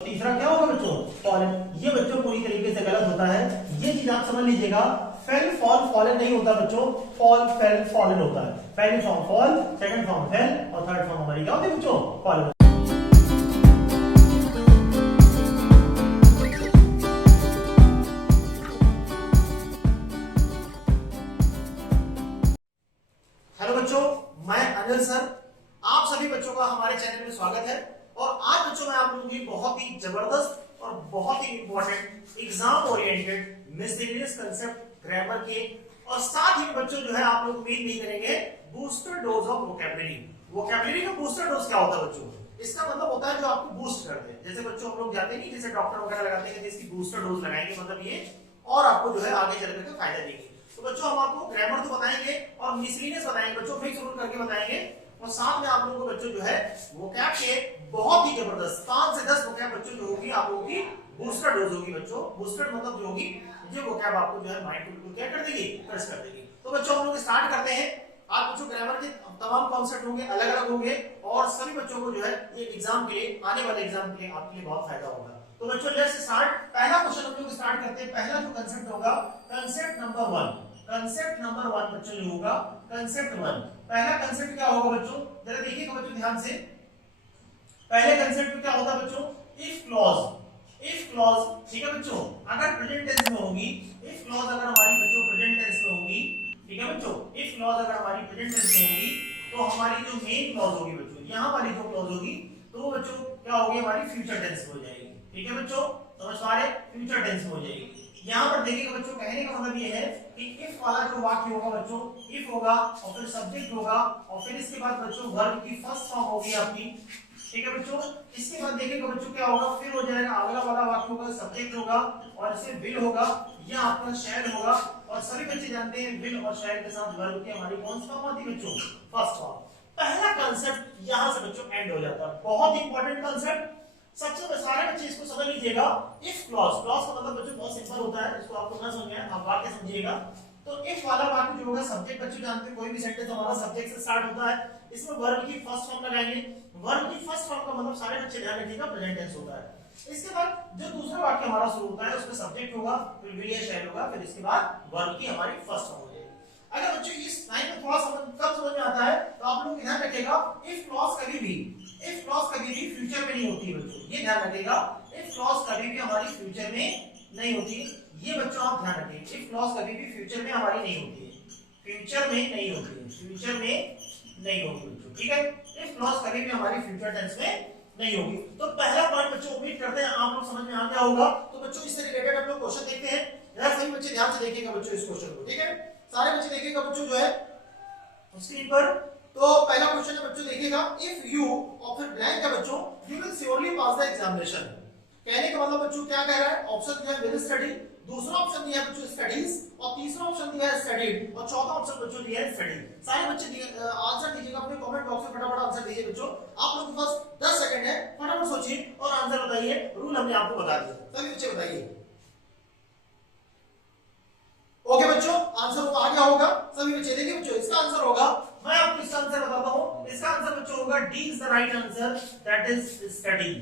तीसरा क्या होगा बच्चों, फॉलन। ये बच्चों पूरी तरीके से गलत होता है, ये चीज आप समझ लीजिएगा। फेल फॉल फॉलन नहीं होता बच्चों, फॉल फेल फॉलन होता है। पहली form fall, second form fail और थर्ड फॉर्म हमारी क्या होती है बच्चों, फॉलन। हेलो बच्चों, मैं अनिल सर, आप सभी बच्चों का हमारे चैनल में स्वागत है। और आज बच्चों मैं आप लोगों की बहुत ही जबरदस्त और बहुत ही important exam oriented miscellaneous concept grammar के, और साथ ही बच्चों जो है आप लोग उम्मीद नहीं करेंगे booster dose of vocabulary. Vocabulary का बूस्टर डोज क्या होता है बच्चों, इसका मतलब होता है जो आपको बूस्ट करते हैं। जैसे बच्चों हम लोग जाते नहीं, जैसे डॉक्टर वगैरह लगाते हैं कि इसकी बूस्टर डोज लगाएंगे, मतलब ये और आपको जो है आगे चल करके फायदा देंगे। तो बच्चों हम आपको ग्रामर तो बताएंगे और मिसलेनियस बताएंगे बच्चों, मिक्स रूल करके बताएंगे, और साथ में आप लोगों को बच्चों जो है वोकैब के बहुत ही जबरदस्त 5 से 10 वोकैब बच्चों जो होगी आप लोगों की बूस्टर डोज होगी बच्चों। बूस्टर मतलब जो होगी ये वोकैब आपको जो है माइंड को बिल्कुल क्या कर देगी, फ्रेश कर देगी। तो बच्चों हम लोग स्टार्ट करते हैं। आज बच्चों ग्रामर के तमाम कॉन्सेप्ट होंगे, अलग अलग होंगे, और सभी बच्चों को जो है ये एग्जाम के लिए, आने वाले एग्जाम के लिए आपके लिए बहुत फायदा होगा। तो बच्चों लेट्स स्टार्ट। पहला क्वेश्चन हम लोग स्टार्ट करते हैं। पहला जो कांसेप्ट होगा कांसेप्ट नंबर 1। कांसेप्ट नंबर 1 बच्चों जो होगा कांसेप्ट 1। पहला कांसेप्ट क्या होगा बच्चों, जरा देखिएगा बच्चों ध्यान से। पहले कांसेप्ट में क्या होता है बच्चों, इफ क्लॉज। इफ क्लॉज ठीक है बच्चों, अगर प्रेजेंट टेंस में होगी, इफ क्लॉज अगर हमारी बच्चों प्रेजेंट टेंस में होगी, ठीक है बच्चों, इफ क्लॉज अगर हमारी प्रेजेंट टेंस में होगी तो हमारी जो मेन क्लॉज होगी बच्चों, यहां वाली जो क्लॉज होगी तो वो बच्चों क्या होगी, हमारी फ्यूचर टेंस में हो जाएगी। ठीक है बच्चों, समझ पा रहे, फ्यूचर टेंस में हो जाएगी। यहाँ पर देखिएगा बच्चों, कहने का मतलब ये है कि इफ वाला जो वाक्य होगा बच्चों, इफ होगा और फिर सब्जेक्ट होगा और फिर इसके बाद बच्चों वर्ब की फर्स्ट फॉर्म होगी आपकी। ठीक है बच्चों, इसके बाद देखिएगा बच्चों क्या होगा, फिर हो जाएगा अगला वाला वाक्य होगा, सब्जेक्ट होगा और इससे विल होगा, यह आपका शैल होगा। और सभी बच्चे जानते हैं विल और शैल के साथ वर्ब की हमारी कौन सी फॉर्म आती है बच्चों, फर्स्ट फॉर्म। पहला कांसेप्ट यहां से बच्चों एंड हो जाता है, बहुत ही इंपॉर्टेंट कांसेप्ट। सबसे सारे बच्चे इसको समझ लीजिएगा। इफ क्लॉज, क्लॉज का मतलब बच्चों बहुत सिंपल होता है, इसको आपको ना समझ में आए आप वाक्य समझिएगा। तो इफ वाला वाक्य जो होगा, सब्जेक्ट बच्चे जानते हैं कोई भी सेंटेंस हमारा सब्जेक्ट से स्टार्ट होता है, इसमें वर्ब की फर्स्ट फॉर्म लगाएंगे। वर्ब की फर्स्ट फॉर्म का मतलब सारे बच्चे ध्यान रखिएगा प्रेजेंट टेंस होता है। इसके बाद जो दूसरा वाक्य हमारा शुरू होता है उसमें सब्जेक्ट होगा, फिर विल या शैल होगा, फिर इसके बाद वर्ब की हमारी फर्स्ट फॉर्म हो जाएगी। अगर बच्चों इस लाइन में थोड़ा कम समझ में आता है तो आप लोग ध्यान रखिएगा, इफ क्लॉज कभी भी फ्यूचर में नहीं होती है बच्चों, ये ध्यान रखिएगा। इफ क्लॉज कभी भी हमारी फ्यूचर में नहीं होती, ये बच्चों आप ध्यान रखिए। इफ क्लॉज कभी भी फ्यूचर में हमारी नहीं होती है, फ्यूचर में नहीं होती है, फ्यूचर में नहीं होगी बच्चों। ठीक है, इफ क्लॉज कभी भी हमारी फ्यूचर टेंस में नहीं होगी। तो पहला पॉइंट बच्चों उम्मीद करते हैं आप लोग समझ में आ गया होगा। तो बच्चों इससे रिलेटेड हम लोग क्वेश्चन देखते हैं। जरा सभी बच्चे ध्यान से देखिएगा बच्चों इस क्वेश्चन को। ठीक है, सारे बच्चे देखिएगा बच्चों जो है स्क्रीन पर। तो पहला क्वेश्चन है बच्चों देखिएगा, इफ यू और फिर ब्लैंक है बच्चों, you will surely pass the examination. कहने का मतलब बच्चों क्या कह रहा है, ऑप्शन दिया है विल स्टडी, दूसरा ऑप्शन दिया है बच्चों स्टडीज, और तीसरा ऑप्शन दिया है स्टडीड, और चौथा ऑप्शन बच्चों दिया है स्टडी। सारे बच्चे आंसर दीजिएगा अपने कमेंट बॉक्स में, फटाफट आंसर दीजिए बच्चों। आप लोग के पास 10 सेकंड है, फटाफट सोचिए और आंसर बताइए। रूल हमने आपको बता दिया, सभी बच्चे बताइए। ओके बच्चों, आंसर आ गया होगा सभी बच्चे। देखिए बच्चों इसका आंसर होगा, मैं आपको इसका आंसर बताता हूं। इसका आंसर बच्चों होगा D is the right answer, that is study.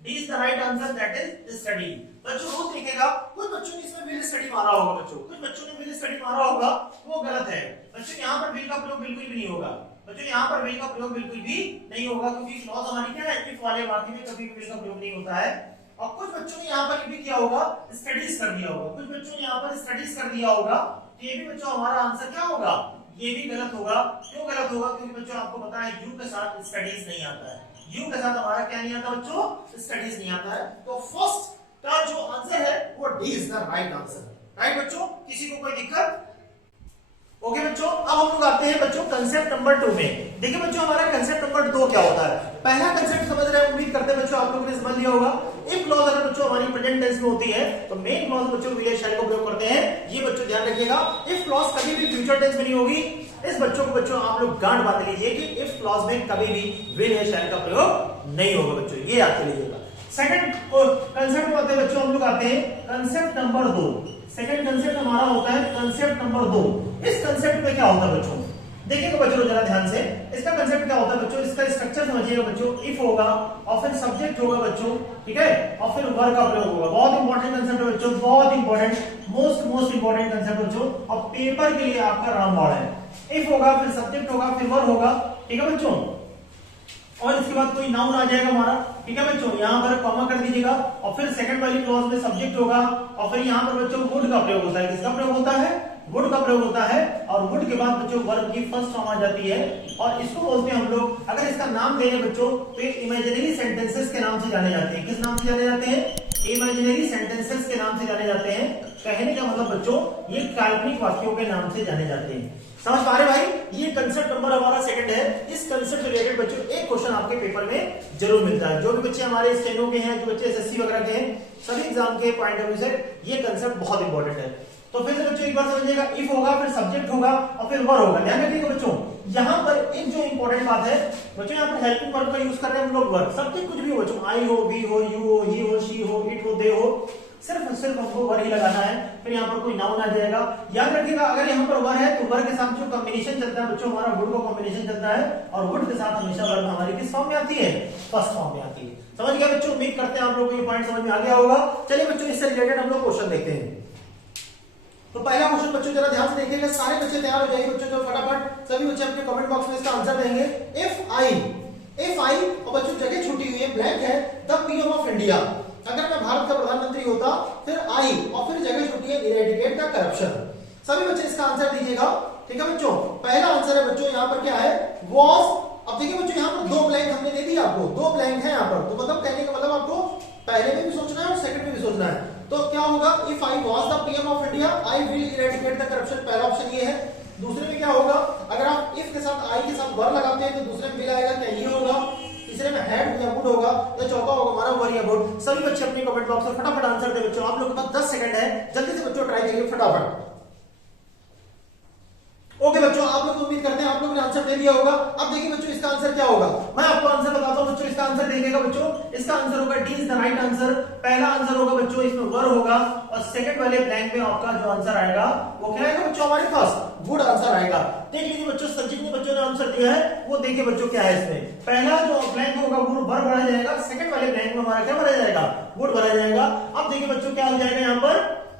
D is the right answer, that is study. बच्चों रोज देखिएगा, कुछ बच्चों ने इसमें विल स्टडी मारा होगा बच्चों, कुछ बच्चों ने विल स्टडी मारा होगा, वो गलत है बच्चों। यहां पर विल का प्रयोग बिल्कुल भी नहीं होगा बच्चों, यहां पर विल का प्रयोग बिल्कुल भी नहीं होगा, क्योंकि क्लॉज हमारी क्या है, इफ वाले वाक्य में कभी भी विल का प्रयोग नहीं होता है। और कुछ बच्चों ने यहाँ पर भी किया होगा, स्टडीज कर दिया होगा, कुछ बच्चों ने यहाँ पर स्टडीज कर दिया होगा। ये भी बच्चों हमारा आंसर क्या होगा, ये भी गलत होगा। क्यों गलत होगा, क्योंकि बच्चों आपको पता है यू के साथ स्टडीज नहीं आता है, यू के साथ हमारा क्या नहीं आता बच्चों, स्टडीज नहीं आता है। तो फर्स्ट का जो आंसर है वो D is the right answer. Right बच्चों, किसी को कोई दिक्कत? ओके बच्चों, अब हम लोग आते हैं बच्चों कंसेप्ट नंबर 2 में। देखिए बच्चों हमारा कंसेप्ट नंबर 2 क्या होता है। पहला कंसेप्ट समझ रहे हैं, उम्मीद करते हैं बच्चों आप लोगों ने समझ लिया होगा। इफ क्लॉज अगर बच्चों हमारी प्रेजेंट टेंस में होती है तो मेन क्लॉज बच्चों विल या शैल का प्रयोग करते हैं, ये बच्चों ध्यान रखिएगा। इफ क्लॉज कभी भी फ्यूचर टेंस में नहीं होगी, इस बच्चों को बच्चों आप लोग गांठ बांध लीजिए कि इफ क्लॉज में कभी भी विल या शैल का प्रयोग नहीं होगा बच्चों, ये याद कर लीजिएगा। सेकंड कंसेप्ट में आते हैं बच्चों, हम लोग आते हैं कंसेप्ट नंबर 2। सेकंड कंसेप्ट हमारा होता है कंसेप्ट नंबर 2। इस कंसेप्ट में क्या होता है बच्चों, देखिएगा बच्चों जरा ध्यान से, इसका कंसेप्ट क्या होता है बच्चों, इसका स्ट्रक्चर समझिएगा बच्चों। इफ होगा और फिर सब्जेक्ट होगा बच्चों, ठीक है, और फिर वर्ब का प्रयोग होगा। बहुत इंपॉर्टेंट कंसेप्ट है बच्चों, बहुत इंपॉर्टेंट, मोस्ट इंपॉर्टेंट कंसेप्ट बच्चों, और पेपर के लिए आपका रामबाण है। इफ होगा, फिर सब्जेक्ट होगा, फिर वर्ब होगा, ठीक है बच्चों, और इसके बाद कोई नाउन आ जाएगा हमारा, ठीक है बच्चों, यहाँ पर कॉमा कर दीजिएगा, और फिर सेकंड वाली क्लॉज में सब्जेक्ट होगा, और फिर यहाँ पर बच्चों वुड का प्रयोग होता है। किसका प्रयोग होता है? वुड का प्रयोग होता है, और वुड के बाद बच्चों वर्ब की फर्स्ट फॉर्म आ जाती है, और इसको बोलते हैं हम लोग, अगर इसका नाम देंगे बच्चों तो ये इमेजिनरी सेंटेंसेस के नाम से जाने जाते हैं। किस नाम से जाने जाते हैं? इमेजिनरी सेंटेंसेस के नाम से जाने जाते हैं। कहने का मतलब बच्चों ये काल्पनिक वाक्यों के नाम से जाने जाते हैं। समझ पा रहे भाई? ये कंसेप्ट नंबर हमारा सेकंड है। इस कंसेप्ट से रिलेटेड बच्चों एक क्वेश्चन आपके पेपर में जरूर मिलता है। जो भी बच्चे हमारे स्टेनो के हैं, जो बच्चे एसएससी वगैरह के हैं, सभी एग्जाम के पॉइंट ऑफ व्यू से ये कंसेप्ट बहुत इंपॉर्टेंट है। तो फिर से बच्चों एक बार समझिएगा, इफ होगा, फिर सब्जेक्ट होगा, और फिर वर्ब होगा। ध्यान रखिएगा बच्चों, यहाँ पर एक जो इंपॉर्टेंट बात है बच्चों, यहाँ पर हेल्पिंग वर्ब का यूज कर रहे हैं हम लोग। वर्ब सब्जेक्ट कुछ भी हो बच्चों, आई हो, वी हो, यू हो, ही हो, शी हो, इट हो, दे हो, सिर्फ हमको वर्ब ही लगाना है। फिर यहाँ पर कोई नाउन आ जाएगा। याद रखिएगा, अगर यहाँ पर वर्ब है तो वर्ब के साथ जो कॉम्बिनेशन चलता है बच्चों, हमारा वुड का कॉम्बिनेशन चलता है, और वुड के साथ हमेशा वर्ब हमारी किस फॉर्म में आती है? फर्स्ट फॉर्म में आती है। समझ गया बच्चों? उम्मीद करते हैं आप लोगों को ये पॉइंट समझ में आ गया होगा। चलिए बच्चों, इससे रिलेटेड हम लोग क्वेश्चन देखते हैं। तो पहला क्वेश्चन बच्चों जरा ध्यान से देखिएगा, सारे बच्चे तैयार हो जाइए बच्चों, जो फटाफट सभी बच्चे अपने कमेंट बॉक्स में इसका आंसर देंगे। इफ आई और बच्चों जगह छूटी हुई है, ब्लैंक है, द पीएम ऑफ इंडिया। अगर मैं भारत का प्रधानमंत्री होता, फिर आई और फिर जगह छूटी है, इरेडिकेट द करप्शन। सभी बच्चे इसका आंसर दीजिएगा, ठीक है बच्चों। पहला आंसर है बच्चों यहाँ पर क्या है? वॉज। अब देखिए बच्चों, यहाँ पर दो ब्लैंक हमने दे दिया आपको, दो ब्लैंक है यहाँ पर, तो मतलब कहने का मतलब आपको पहले में भी सोचना है और सेकंड में भी सोचना है। तो क्या होगा? If I was the PM of India, I will eradicate the corruption. पहला ऑप्शन ये है। दूसरे में क्या होगा? अगर आप इफ के साथ आई के साथ वर्ब लगाते हैं तो दूसरे में विल आएगा, क्या ये होगा? तीसरे में हैड या वुड होगा, तो चौथा होगा हमारा वरी अबाउट। सभी बच्चे अपने कमेंट बॉक्स में फटाफट आंसर दे बच्चों। आप लोगों के पास 10 सेकंड है, जल्दी से बच्चों ट्राई करिए फटाफट। ओके बच्चों, आप लोग उम्मीद करते हैं आप लोगों ने आंसर दे दिया होगा। अब देखिए बच्चों, इसका आंसर क्या होगा? मैं आपको आंसर बताता हूं बच्चों। इसका आंसर देखिएगा बच्चों, इसका आंसर होगा D is the right answer. पहला आंसर होगा बच्चों, इसमें वर्ब होगा, और सेकंड वाले ब्लैंक में आपका जो आंसर आएगा वो क्या आएगा बच्चों? हमारे पास गुड आंसर आएगा। देख लीजिए बच्चों, जितने बच्चों ने आंसर दिया है वो देखिए बच्चों क्या है इसमें। पहला जो ब्लैंक होगा वो वर्ब भरा जाएगा, सेकंड वाले ब्लैंक में हमारा क्या भरा जाएगा? गुड भरा जाएगा। अब देखिए बच्चों क्या हो जाएगा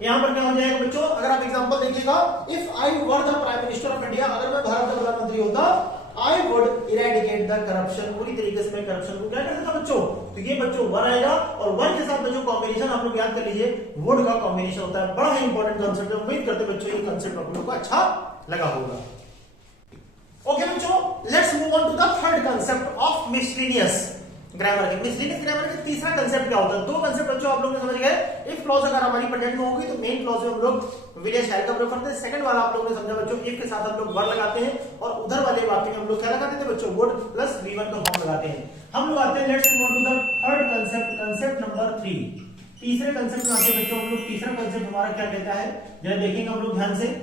यहाँ पर क्या हो जाएगा बच्चों? अगर आप एग्जांपल देखिएगा, if I were the prime minister of India, अगर मैं भारत का प्रधानमंत्री होता, I would eradicate the corruption. पूरी तरीके से मैं करप्शन को क्या कर देता बच्चों? तो ये बच्चों वर आएगा, और वर के साथ बच्चों कॉम्बिनेशन आप लोग याद कर लीजिए, वुड का कॉम्बिनेशन होता है। बड़ा ही इंपॉर्टेंट कंसेप्ट है। उम्मीद करते बच्चों ये कंसेप्ट आप लोगों को अच्छा लगा होगा। ओके बच्चों, let's move on to the third concept of miscellaneous grammar के। मिसलेनियस ग्रामर का तीसरा कंसेप्ट क्या होता है? दो कंसेप्ट बच्चों आप लोग ने समझ गए। इफ क्लॉज अगर हमारी प्रेजेंट में होगी तो मेन क्लॉज में हम लोग विल या शैल का प्रयोग करते हैं। सेकंड वाला आप लोगों ने समझा बच्चों, इफ के साथ हम लोग वर्ब लगाते हैं, और उधर वाले वाक्य में हम लोग क्या लगाते थे बच्चों? वुड प्लस V1 का फॉर्म लगाते हैं। हम लोग आते हैं, let's move on to the third concept, concept number 3। तीसरे कंसेप्ट में आते हैं बच्चों हम लोग। तीसरा कंसेप्ट हमारा क्या कहता है, जरा देखेंगे हम लोग ध्यान से।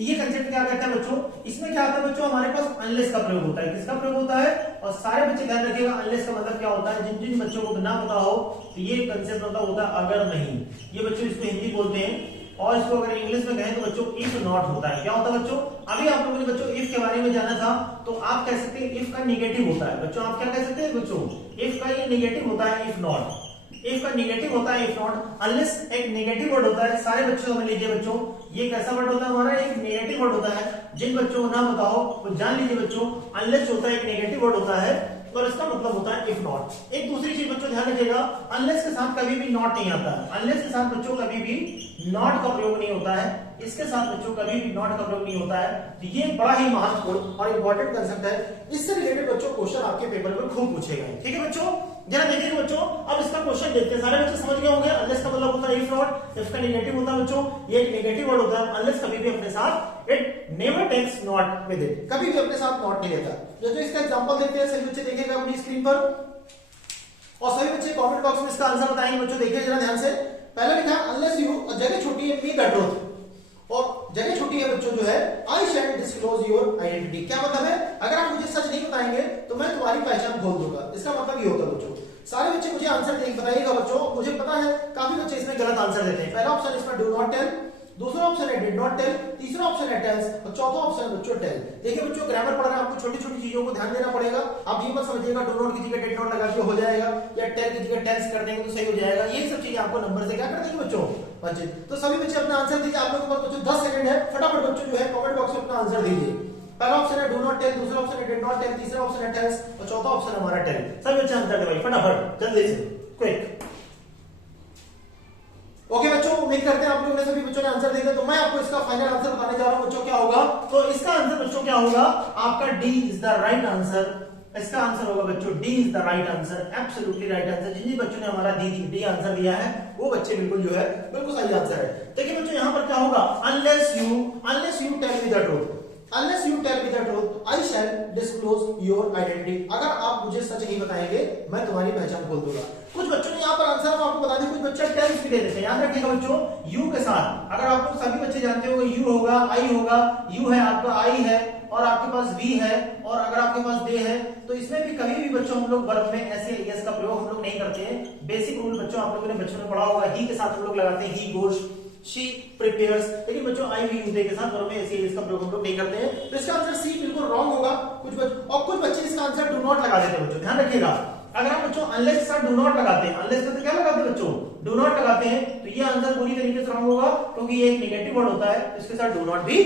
ये कंसेप्ट क्या कहता है बच्चों? इसमें क्या आता है बच्चों? हमारे पास अनलेस का प्रयोग होता है। किसका प्रयोग होता है? और सारे बच्चे ध्यान रखिएगा, अनलेस का मतलब क्या होता है। जिन जिन बच्चों को ना पता हो तो ये कंसेप्ट होता है अगर नहीं। ये बच्चों इसको हिंदी बोलते हैं, और इसको अगर इंग्लिश में कहें तो बच्चों इफ नॉट होता है। क्या होता है बच्चों? अभी आप लोगों ने बच्चों इफ के बारे में जाना था, तो आप कह सकते हैं इफ का निगेटिव होता है बच्चों। आप क्या कह सकते हैं बच्चों? इफ का ये निगेटिव होता है, इफ नॉट। इफ का निगेटिव होता है, इफ नॉट। अनलेस एक नेगेटिव वर्ड होता है। सारे बच्चों समझ लीजिए बच्चों, ये कैसा वर्ड होता है हमारा? एक नेगेटिव वर्ड होता है। जिन बच्चों को ना पता हो वो जान लीजिए बच्चों, अनलेस होता है एक नेगेटिव वर्ड होता है, और इसका मतलब होता है इफ नॉट। एक दूसरी चीज बच्चों ध्यान रखिएगा, अनलेस के साथ कभी भी नॉट नहीं आता है। अनलेस के साथ बच्चों कभी भी नॉट का प्रयोग नहीं होता है। इसके साथ बच्चों कभी भी नॉट का प्रयोग नहीं होता है। तो ये बड़ा ही महत्वपूर्ण और इंपॉर्टेंट कंसेप्ट है। इससे रिलेटेड बच्चों क्वेश्चन आपके पेपर में खूब पूछे गए। ठीक है बच्चों, जरा देखिए बच्चों, अब इसका क्वेश्चन देखते हैं। सारे बच्चे समझ गए होंगे, अनलेस का मतलब होता है इफ नॉट। इसका नेगेटिव होता है बच्चों, ये एक नेगेटिव वर्ड होता है। अनलेस कभी भी अपने साथ it never takes not with it, कभी भी अपने साथ नॉट नहीं लेता। जो इसका एग्जांपल देखते हैं, सभी बच्चे देखिएगा अपनी स्क्रीन पर, और सभी बच्चे कमेंट बॉक्स में इसका आंसर बताएंगे बच्चों। देखिए जरा ध्यान से, पहले लिखा है अनलेस यू, जगह छोटी है, मी द ट्रूथ, और जगह छोटी है बच्चों जो है, आई शैल डिस्क्लोज योर आइडेंटिटी। क्या मतलब है? अगर आप मुझे सच नहीं बताएंगे तो मैं तुम्हारी पहचान खोल दूंगा। इसका मतलब ये होता है बच्चों। सारे बच्चे मुझे आंसर बताइएगा बच्चों। मुझे पता है काफी बच्चे इसमें गलत आंसर देते हैं। पहला ऑप्शन इसमें डू नॉट टेल, दूसरा ऑप्शन है डिड नॉट टेल, तीसरा ऑप्शन है टेल्स और चौथा ऑप्शन है बच्चों टेल। देखिए बच्चों ग्रामर पढ़ रहे हैं आपको छोटी छोटी चीजों को ध्यान देना पड़ेगा। आप ये मत समझिएगा डू नॉट की जगह डिड नॉट लगा के हो जाएगा या टेल की जगह टेल्स कर देंगे तो सही हो जाएगा। ये सब चीजें आपको नंबर से क्या कर देंगे बच्चों बच्चे। तो सभी बच्चे अपना आंसर दीजिए। आप लोगों के पास बच्चों 10 सेकंड है, फटाफट बच्चों जो है कमेंट बॉक्स में अपना आंसर दीजिए। पहला ऑप्शन है डू नॉट टेल, दूसरा ऑप्शन है डिड नॉट टेल, तीसरा ऑप्शन है टेल्स और चौथा ऑप्शन है हमारा टेल। सभी बच्चे आंसर दे भाई फटाफट जल्दी से क्विक। ओके बच्चों उम्मीद करते हैं आप लोगों ने सभी बच्चों ने आंसर दे दिया। तो मैं आपको इसका फाइनल आंसर बताने जा रहा हूं बच्चों क्या होगा। तो इसका आंसर बच्चों क्या होगा आपका D is the right answer. इसका आंसर होगा बच्चों D is the right answer, absolutely right answer. जिन बच्चों ने हमारा डी आंसर दिया है वो बच्चे बिल्कुल जो है बिल्कुल सही आंसर है। देखिए बच्चों यहां पर क्या होगा unless you tell me the truth, unless you tell me the truth, I shall disclose your identity। अगर आप मुझे सच नहीं बताएंगे मैं तुम्हारी पहचान खोल दूंगा। कुछ बच्चों ने यहाँ पर आंसर आपको बता दिया, कुछ बच्चे टेल्स भी दे देते हैं। याद रखिएगा बच्चों यू के साथ अगर आप लोग सभी बच्चे जानते हो यू होगा आई होगा, यू है आपका आई है और आपके पास वी है और अगर आपके पास दे है तो इसमें भी कभी भी बच्चों हम लोग वर्ब में ऐसे यस का प्रयोग हम लोग नहीं करते हैं। बेसिक रूल बच्चों आप लोगों ने बच्चों में पढ़ा होगा, ही के साथ हम लोग लगाते हैं ही गोस, she prepares, लेकिन बच्चों आई वी यूज के साथ वर्ब में ऐसे इसका प्रयोग हम लोग नहीं करते हैं। तो इसका आंसर सी बिल्कुल रॉन्ग होगा। कुछ बच्चे इसका आंसर डू नॉट लगा देते हैं बच्चों, ध्यान रखिएगा। अगर आप बच्चों अनलेस के साथ डू नॉट लगाते हैं, अनलेस का तो क्या लगाते हैं बच्चों डू नॉट लगाते हैं, तो ये आंसर पूरी तरीके से रॉन्ग होगा क्योंकि ये एक नेगेटिव वर्ड होता है, इसके साथ डू नॉट भी।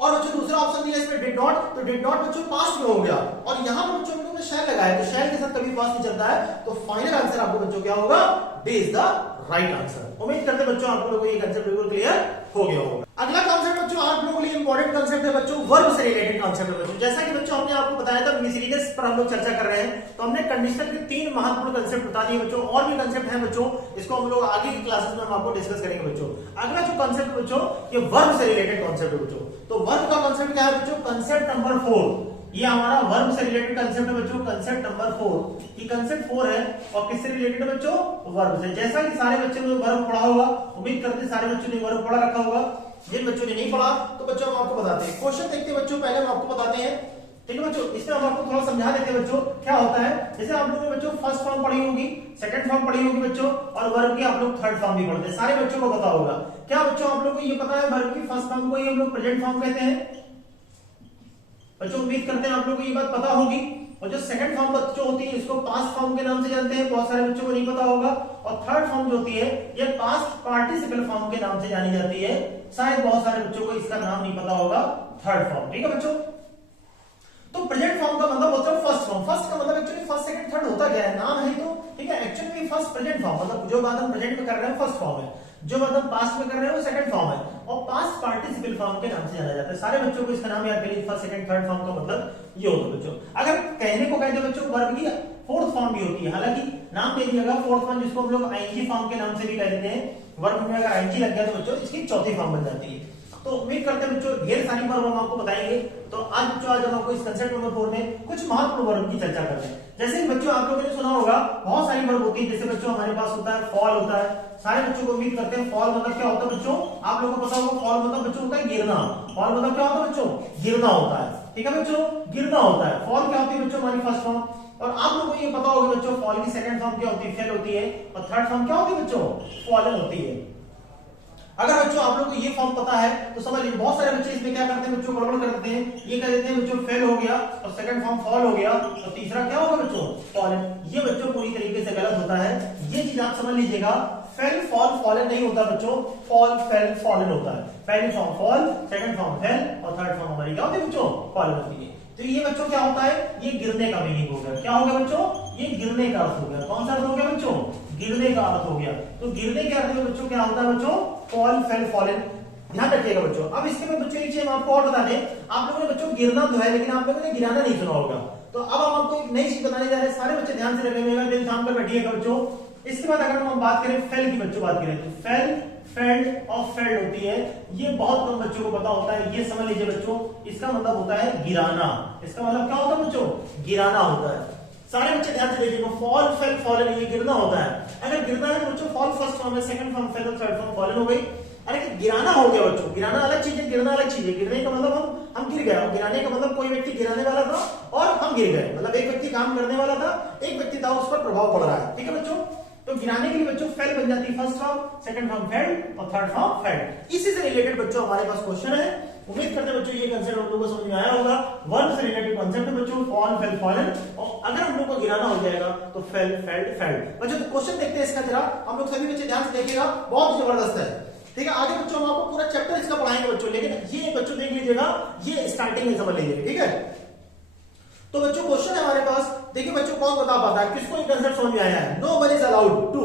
और बच्चों दूसरा ऑप्शन दिया इसमें डिड नॉट, तो डिड नॉट बच्चों पास्ट में हो गया और यहां पर बच्चों हम लोगों ने शैल लगाया तो शैल के साथ कभी पास्ट नहीं चलता है। तो फाइनल आंसर आपको बच्चों क्या होगा D is the right answer. उम्मीद करते हैं बच्चों आप लोगों को ये कांसेप्ट बिल्कुल क्लियर हो गया होगा। अगला कांसेप्ट बच्चों आप लोगों के लिए इंपॉर्टेंट कांसेप्ट है बच्चों, वर्ब से रिलेटेड कांसेप्ट है बच्चों। जैसा कि बच्चों हमने आपको बताया था मिसलीनियस पर हम लोग चर्चा कर रहे हैं, तो हमने कंडीशनल के 3 महत्वपूर्ण कांसेप्ट बता दिए बच्चों। और भी कांसेप्ट हैं बच्चों, इसको हम लोग आगे की क्लासेस में हम आपको डिस्कस करेंगे बच्चों। अगला जो कांसेप्ट बच्चों ये वर्ब से रिलेटेड कांसेप्ट है बच्चों। तो वर्ब का कांसेप्ट क्या है बच्चों, कांसेप्ट नंबर 4, ये हमारा वर्ब से रिलेटेड कांसेप्ट है बच्चों, कांसेप्ट नंबर 4। ये कांसेप्ट 4 है और किससे रिलेटेड है बच्चों, वर्ब से। जैसा कि सारे बच्चों ने वर्ब पढ़ा होगा, उम्मीद करते हैं सारे बच्चों ने वर्ब पढ़ा रखा होगा। जिन बच्चों ने नहीं पढ़ा तो बच्चों हम आपको बताते हैं। क्वेश्चन देखते हैं बच्चों, पहले हम आपको बताते हैं, ठीक है बच्चों। इसमें हम आपको थोड़ा समझा देते हैं बच्चों क्या होता है। जैसे आप लोगों ने बच्चों फर्स्ट फॉर्म पढ़ी होगी, सेकंड फॉर्म पढ़ी होगी बच्चों और वर्ब की आप लोग थर्ड फॉर्म भी पढ़ते हैं, सारे बच्चों को पता होगा। क्या बच्चों आप लोगों को ये पता है वर्ब की फर्स्ट फॉर्म को ही हम लोग प्रेजेंट फॉर्म कहते हैं बच्चों? उम्मीद करते हैं आप लोगों को ये बात पता होगी। और जो सेकंड फॉर्म बच्चों होती है इसको पास्ट फॉर्म के नाम से जानते हैं, बहुत सारे बच्चों को नहीं पता होगा। और थर्ड फॉर्म जो होती है ये पास्ट पार्टिसिपल फॉर्म के नाम से जानी जाती है, शायद बहुत सारे बच्चों को इसका नाम नहीं पता होगा, थर्ड फॉर्म, ठीक है बच्चों। तो प्रेजेंट फॉर्म का मतलब होता है फर्स्ट फॉर्म। फर्स्ट का मतलब एक्चुअली फर्स्ट सेकंड थर्ड होता क्या है, नाम है तो, ठीक है। एक्चुअली फर्स्ट प्रेजेंट फॉर्म मतलब जो बात हम प्रेजेंट में कर रहे हैं फर्स्ट फॉर्म है, जो मतलब पास्ट में कर रहे हैं वो सेकंड फॉर्म है और पास्ट पार्टिसिपल फॉर्म के नाम से जाना जाता है। सारे बच्चों को इसका नाम याद करिए, फर्स्ट सेकंड थर्ड फॉर्म का मतलब ये होता है बच्चों। अगर कहने को कहते हैं बच्चों वर्ब की फोर्थ फॉर्म भी होती है, हालांकि नाम दे दिया गया फोर्थ फॉर्म जिसको हम लोग आईएनजी फॉर्म के नाम से भी कहते हैं। वर्ब में अगर आईएनजी लग गया तो बच्चों इसकी चौथी फॉर्म बन जाती है। तो उम्मीद करते हैं बच्चों ढेर सारी वर्ब हम आपको बताएंगे। तो आज बच्चों आज हम आपको इस कांसेप्ट नंबर 4 में कुछ महत्वपूर्ण वर्ब की चर्चा करते हैं। जैसे बच्चों आप लोगों ने सुना होगा बहुत सारी वर्ब होती है, जैसे बच्चों हमारे पास होता है फॉल होता है। सारे बच्चों को उम्मीद करते हैं फॉल मतलब क्या होता है बच्चों, आप लोगों को पता होगा। फॉल मतलब बच्चों होता है गिरना। फॉल मतलब क्या होता है बच्चों, गिरना होता है, ठीक है बच्चों, गिरना होता है। फॉल क्या होती है बच्चों, हमारी फर्स्ट फॉर्म। और आप लोगों को ये पता होगा बच्चों फॉल की सेकंड फॉर्म क्या होती है, फेल होती है। और थर्ड फॉर्म क्या होती है बच्चों, फॉलन होती है। अगर बच्चों आप लोगों को ये फॉर्म पता है तो समझ लीजिए बहुत सारे बच्चे इसमें क्या करते हैं बच्चों, गड़बड़ कर देते हैं। ये कह देते हैं बच्चों फेल हो गया और सेकंड फॉर्म फॉल हो गया और तीसरा क्या होगा बच्चों, फॉलन। ये बच्चों पूरी तरीके से गलत होता है, ये चीज आप समझ लीजिएगा। फेल फॉल फॉलन नहीं होता बच्चों, फॉल फेल फॉलन होता है। पहली form fall, second form fail और थर्ड फॉर्म हमारी क्या होती है बच्चों, फॉलन होती है। तो ये बच्चों क्या होता है, ये गिरने का मीनिंग हो गया। क्या हो गया बच्चों, ये गिरने का अर्थ हो गया। कौन सा अर्थ हो गया बच्चों, गिरने का अर्थ हो गया। तो गिरने के अर्थ में बच्चों क्या होता है बच्चों, फॉल फेल फॉलन। ध्यान रखिएगा बच्चों। अब इसके में बच्चों नीचे हम आपको और बता दें, आप लोगों ने बच्चों गिरना तो है लेकिन आप लोगों ने गिराना नहीं सुना होगा। तो अब हम आपको एक नई चीज बताने जा रहे हैं, सारे बच्चे ध्यान से रखेंगे, दिल थाम कर बैठिएगा बच्चों। इसके बाद अगर हम बात करें फेल की, बच्चों बात करें तो फेल, फेल्ड और फेल्ड होती है। ये बहुत कम बच्चों को पता होता है। ये समझ लीजिए बच्चों इसका मतलब होता है गिराना। इसका मतलब क्या होता है बच्चों, गिराना होता है। सारे बच्चे ध्यान से देखिएगा, फॉल फेल फॉलन ये गिरना होता है। अगर गिरना है तो बच्चों फॉल फर्स्ट फॉर्म है, second form fail, third form fallen हो गई। अरे गिराना हो गया बच्चों, गिराना अलग चीज है, गिरना अलग चीज है। गिरने का मतलब हम गिर गए और गिराने का मतलब कोई व्यक्ति गिराने वाला था और हम गिर गए। मतलब एक व्यक्ति काम करने वाला था, एक व्यक्ति था उस पर प्रभाव पड़ रहा है, ठीक है बच्चों। तो गिराने के लिए बच्चों फेल बन जाती है first form, second form failed और थर्ड फॉर्म फेल्ड। इसी से रिलेटेड बच्चों हमारे पास क्वेश्चन है। उम्मीद करते हैं बच्चों ये कंसेप्ट हम लोगों को समझ में आया होगा। वर्ब से रिलेटेड कंसेप्ट है बच्चों, फॉल फेल फॉलन, और अगर हम लोग को गिराना हो जाएगा तो फेल फेल्ड फेल्ड। बच्चों तो क्वेश्चन देखते हैं इसका, जरा हम लोग सभी बच्चे ध्यान से देखिएगा, बहुत जबरदस्त है। ठीक है, आगे बच्चों हम आपको पूरा चैप्टर इसका पढ़ाएंगे बच्चों, लेकिन ये बच्चों देख लीजिएगा, ये स्टार्टिंग में समझ लीजिएगा। ठीक है, तो बच्चों क्वेश्चन है हमारे पास, देखिए बच्चों कौन बता पाता है, किसको ये कंसेप्ट समझ में आया है। No one is allowed to,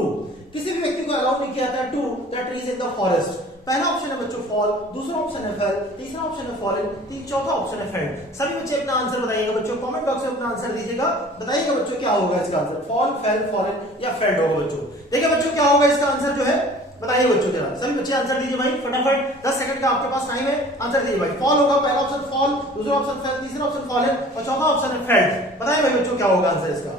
किसी भी व्यक्ति को अलाउ नहीं किया जाता है to the trees in the forest. पहला ऑप्शन है बच्चों फॉल, दूसरा ऑप्शन है फेल, तीसरा ऑप्शन है फॉलन, चौथा ऑप्शन है फेल्ड। सभी बच्चे अपना आंसर बताइएगा बच्चों, कमेंट बॉक्स में अपना आंसर दीजिएगा, बताइएगा बच्चों क्या होगा इसका आंसर, फॉल फेल फॉलन या फेल्ड होगा बच्चों। देखिए बच्चों क्या होगा इसका आंसर जो है, बताइए बच्चों जरा, सभी बच्चे आंसर दीजिए भाई फटाफट, 10 सेकंड का आपके पास टाइम है, आंसर दीजिए भाई। फॉल होगा, पहला ऑप्शन फॉल, दूसरा ऑप्शन फेल, तीसरा ऑप्शन फॉलन और चौथा ऑप्शन है फेल्ड। बताइए भाई बच्चों क्या होगा आंसर इसका।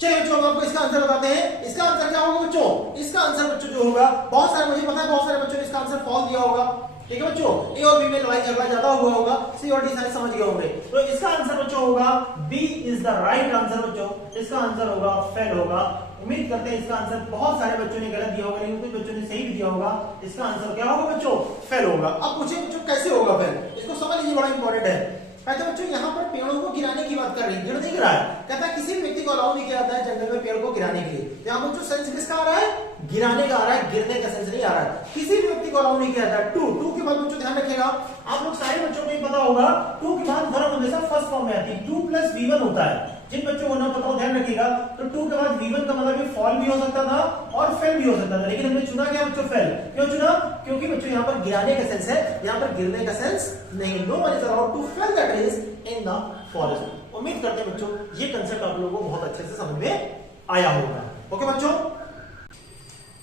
चलिए बच्चों हम आपको इसका आंसर बताते हैं। इसका आंसर क्या होगा बच्चों, इसका आंसर बच्चों जो होगा, बहुत सारे मुझे पता है बहुत सारे बच्चों ने इसका आंसर फॉल दिया होगा। ठीक है बच्चों, ए और बी में लड़ाई झगड़ा ज्यादा हुआ होगा, सी और डी सारे समझ गए होंगे। तो इसका आंसर बच्चों होगा B is the right answer बच्चों, इसका आंसर होगा फेल होगा। उम्मीद करते हैं इसका आंसर बहुत सारे बच्चों ने गलत दिया होगा, लेकिन कुछ बच्चों ने सही भी दिया होगा। इसका आंसर क्या होगा बच्चों, फेल होगा। अब पूछिए बच्चों कैसे होगा फेल, इसको समझ लीजिए, बड़ा इंपॉर्टेंट है। कहते हैं बच्चों यहाँ पर पेड़ों को गिराने की बात कर रही है, गिर नहीं गिरा है। कहता है किसी भी व्यक्ति को अलाउ नहीं किया जाता है जंगल में पेड़ को गिराने के लिए। यहाँ पर जो सेंस किसका आ रहा है, गिराने का आ रहा है, गिरने का सेंस नहीं आ रहा है। किसी भी व्यक्ति को अलाउ नहीं किया जाता है। टू के बाद बच्चों ध्यान रखिएगा, आप लोग सारे बच्चों को ये पता होगा, टू के बाद वर्ब हमेशा फर्स्ट फॉर्म में आती है, 2 + V1 होता है। जिन बच्चों को ना पता हो ध्यान रखिएगा, तो 2 के बाद V1 का मतलब फॉल भी हो सकता था और फेल भी हो सकता था, लेकिन हमने चुना क्या बच्चों, फेल। क्यों चुना, क्योंकि बच्चों यहाँ पर गिराने का सेंस है, यहाँ पर गिरने का सेंस नहीं। No one is allowed to fell the trees in the forest. उम्मीद करते हैं बच्चों ये कंसेप्ट आप लोगों को बहुत अच्छे से समझ में आया होगा। ओके बच्चों,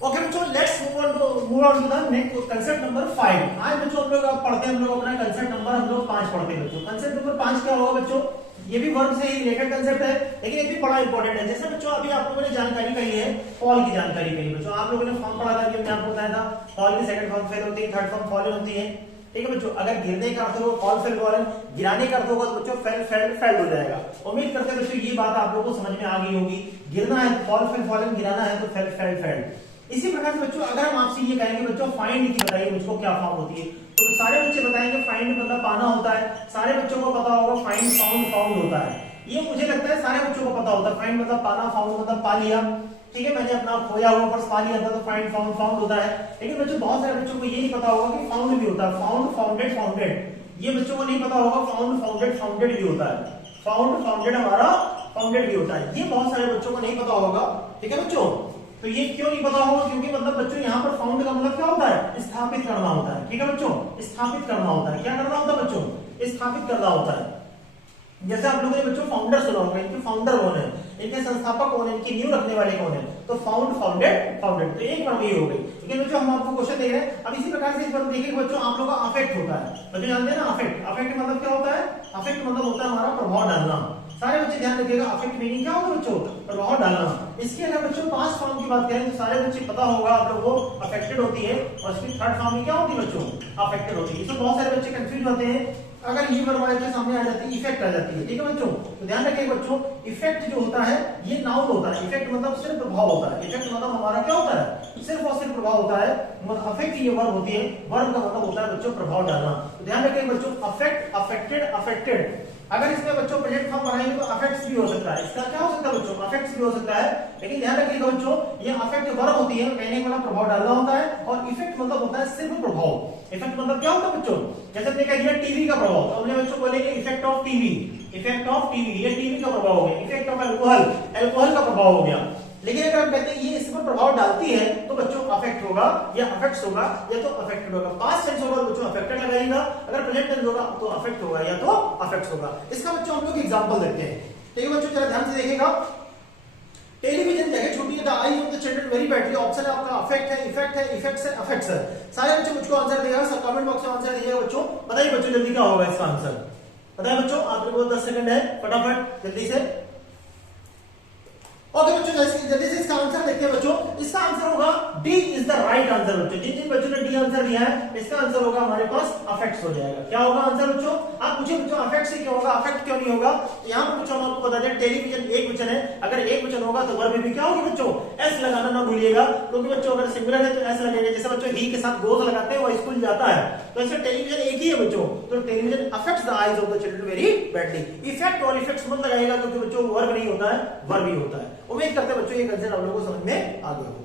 ओके बच्चों, let's move on to the next concept number 5। आज बच्चों हम लोग पढ़ते हैं, हम लोग अपना कंसेप्ट नंबर हम लोग 5 पढ़ते हैं बच्चों। कंसेप्ट नंबर 5 क्या होगा बच्चों, ये भी वर्ब से ही रिलेटेड कंसेप्ट है, लेकिन ये भी बड़ा इंपॉर्टेंट है। जैसे बच्चों अभी आप लोगों ने जानकारी कही है, फॉल की जानकारी कही बच्चों, आप लोगों ने फॉर्म पढ़ा था, मैंने आपको बताया था फॉल की सेकंड फॉर्म फेल होती है, थर्ड फॉर्म फॉलन होती है। ठीक है बच्चों, अगर गिरने का अर्थ होगा फॉल फेल फॉलन, गिराने का अर्थ होगा तो बच्चों फेल फेल्ड फेल्ड हो जाएगा। उम्मीद करते हैं बच्चों ये बात आप लोगों को समझ में आ गई होगी। गिरना है तो फॉल फेल फॉलन, गिराना है तो फेल फेल्ड फेल्ड। इसी प्रकार से बच्चों अगर हम आपसे ये कहेंगे बच्चों फाइंड की बताइए मुझको क्या फॉर्म होती है, तो सारे बच्चे बताएंगे फाइंड मतलब पाना होता है। सारे बच्चों को पता होगा फाइंड फाउंड फाउंड होता है, ये मुझे लगता है सारे बच्चों को पता होता है। फाइंड मतलब पाना, फाउंड मतलब पा लिया। ठीक है, मैंने अपना खोया हुआ पर्स पा लिया था तो फाइंड फाउंड फाउंड होता है। लेकिन बच्चों बहुत सारे बच्चों को ये नहीं पता होगा कि फाउंड भी होता है, फाउंड फाउंडेड फाउंडेड। ये बच्चों को नहीं पता होगा फाउंड फाउंडेड फाउंडेड भी होता है, फाउंड फाउंडेड हमारा फाउंडेड भी होता है। ये बहुत सारे बच्चों को नहीं पता होगा। ठीक है बच्चों, तो ये क्यों नहीं पता होगा, क्योंकि मतलब बच्चों यहाँ पर फाउंड का मतलब क्या होता है, स्थापित करना होता है। ठीक है बच्चों, स्थापित करना होता है। क्या करना होता है बच्चों, स्थापित करना होता है। जैसे आप लोगों ने बच्चों फाउंडर सुना होगा, इनके फाउंडर कौन है, इनके संस्थापक कौन है, इनकी नींव रखने वाले कौन है, तो फाउंड फाउंडेड फाउंडेड। तो एक बार ये हो गई। लेकिन बच्चों हम आपको क्वेश्चन देख रहे हैं, अब इसी प्रकार से इस बार देखिए बच्चों आप लोगों का अफेक्ट होता है। बच्चों जानते हैं ना अफेक्ट, अफेक्ट मतलब क्या होता है, अफेक्ट मतलब होता है हमारा प्रभाव डालना। सारे बच्चे ध्यान रखिएगा, अफेक्ट मीनिंग क्या होगा बच्चों, प्रभाव डालना। इसकी अगर बच्चों 5 फॉर्म की बात करें तो सारे बच्चे पता होगा आप लोगों को अफेक्टेड होती है, और इसकी थर्ड फॉर्म में क्या होती है बच्चों, अफेक्टेड होती है। इसमें बहुत सारे बच्चे कंफ्यूज होते हैं, अगर ये वर्ब के सामने आ जाती है इफेक्ट आ जाती है। ठीक है बच्चों, तो ध्यान रखिए बच्चों, इफेक्ट जो होता है ये नाउन होता है। इफेक्ट मतलब सिर्फ प्रभाव होता है, इफेक्ट मतलब हमारा क्या होता है, सिर्फ और सिर्फ प्रभाव होता है। मतलब अफेक्ट ये वर्ब होती है, वर्ब का मतलब होता है बच्चों प्रभाव डालना। तो ध्यान रखिए बच्चों, अफेक्ट अफेक्टेड अफेक्टेड। अगर इसमें बच्चों प्रेजेंट फॉर्म बनाएंगे तो अफेक्ट्स भी हो सकता है, इसका क्या हो सकता है बच्चों, अफेक्ट्स भी हो सकता है। लेकिन ध्यान रखिएगा बच्चों, ये अफेक्ट वर्ब होती है, कहने का मतलब प्रभाव डालना होता है, और इफेक्ट मतलब होता है सिर्फ प्रभाव। इफेक्ट मतलब क्या होता है बच्चों, जैसे हमने कह दिया टीवी का प्रभाव, तो हमने बच्चों बोलेंगे effect of TV, effect of TV, ये टीवी का प्रभाव हो गया। इफेक्ट ऑफ अल्कोहल, अल्कोहल का प्रभाव हो गया। लेकिन अगर हम कहते हैं ये इस पर प्रभाव डालती है तो बच्चों अफेक्ट होगा या अफेक्ट्स होगा या तो अफेक्टेड होगा। पास्ट टेंस होगा तो बच्चों अफेक्टेड लगाएगा, अगर प्रेजेंट टेंस होगा तो अफेक्ट होगा या तो अफेक्ट्स होगा। इसका बच्चों हम लोग एग्जांपल देखते हैं। ठीक है बच्चों, जरा ध्यान से देखिएगा। टेलीविजन जगह छोटी है, the I of the children very battery. Option है आपका अफेक्ट है, इफेक्ट है, इफेक्ट्स है, अफेक्ट्स है। सारे बच्चों मुझको आंसर देगा, सब कमेंट बॉक्स में आंसर दीजिएगा बच्चों। बताइए बच्चों जल्दी क्या होगा इसका आंसर, बताइए बच्चों, आप लोगों को 10 सेकंड है, फटाफट जल्दी से। ओके बच्चों, जल्दी से इसका आंसर देखते हैं बच्चों। इसका आंसर होगा D is the right answer बच्चों। जिन जिन बच्चों ने डी आंसर दिया है इसका आंसर होगा हमारे पास अफेक्ट्स हो जाएगा। क्या होगा आंसर बच्चों? आप पूछे बच्चों अफेक्ट से क्या होगा, अफेक्ट क्यों नहीं होगा? तो यहाँ पर बच्चों हम आपको बता दें टेलीविजन एक वचन है, अगर एक वचन होगा तो वर्ब भी क्या होगी बच्चों? एस लगाना ना भूलिएगा, क्योंकि बच्चों अगर सिंगुलर है तो एस लगेगा। जैसे बच्चों ही के साथ गोज लगाते हैं वो स्कूल जाता है, तो ऐसे टेलीविजन एक ही है बच्चों, तो television affects the eyes of the children very badly. Effect और इफेक्ट्स मत लगाएगा क्योंकि बच्चों वर्ब नहीं होता है, वर्ब ही होता है। उम्मीद करते हैं बच्चों ये कंसेप्ट आप लोगों को समझ में आ गया होगा।